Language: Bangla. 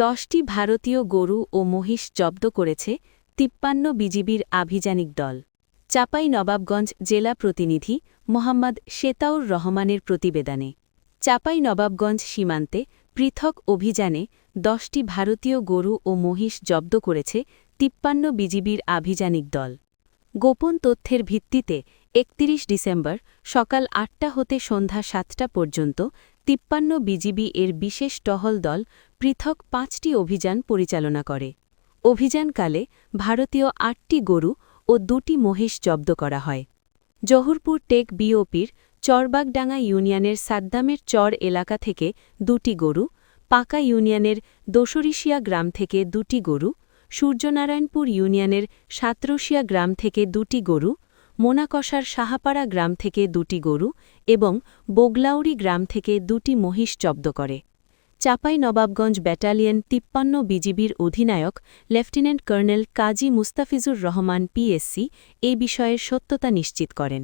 10টি ভারতীয় গরু ও মহিষ জব্দ করেছে ৫৩ বিজিবির আভিযানিক দল। চাঁপাইনবাবগঞ্জ জেলা প্রতিনিধি মোহাম্মদ শেতাউর রহমানের প্রতিবেদনে। চাঁপাইনবাবগঞ্জ সীমান্তে পৃথক অভিযানে 10টি ভারতীয় গরু ও মহিষ জব্দ করেছে ৫৩ বিজিবির আভিযানিক দল। গোপন তথ্যের ভিত্তিতে ৩১ ডিসেম্বর সকাল ৮টা হতে সন্ধ্যা ৭টা পর্যন্ত ৫৩ বিজিবি এর বিশেষ টহল দল পৃথক ৫টি অভিযান পরিচালনা করে। অভিযানকালে ভারতীয় ৮টি গরু ও ২টি মহিষ জব্দ করা হয়। জহুরপুর টেক বিওপির চরবাগডাঙ্গা ইউনিয়নের সাদ্দামের চর এলাকা থেকে ২টি গরু, পাকা ইউনিয়নের দোসরিশিয়া গ্রাম থেকে ২টি গরু, সূর্যনারায়ণপুর ইউনিয়নের সাতরশিয়া গ্রাম থেকে ২টি গরু, মোনাকষার সাহাপাড়া গ্রাম থেকে ২টি গরু এবং বোগলাউড়ি গ্রাম থেকে ২টি মহিষ জব্দ করে। চাঁপাইনবাবগঞ্জ ব্যাটালিয়ন ৫৩ বিজিবির অধিনায়ক লেফটেন্যান্ট কর্নেল কাজী মুস্তাফিজুর রহমান পিএসসি এ বিষয়ের সত্যতা নিশ্চিত করেন।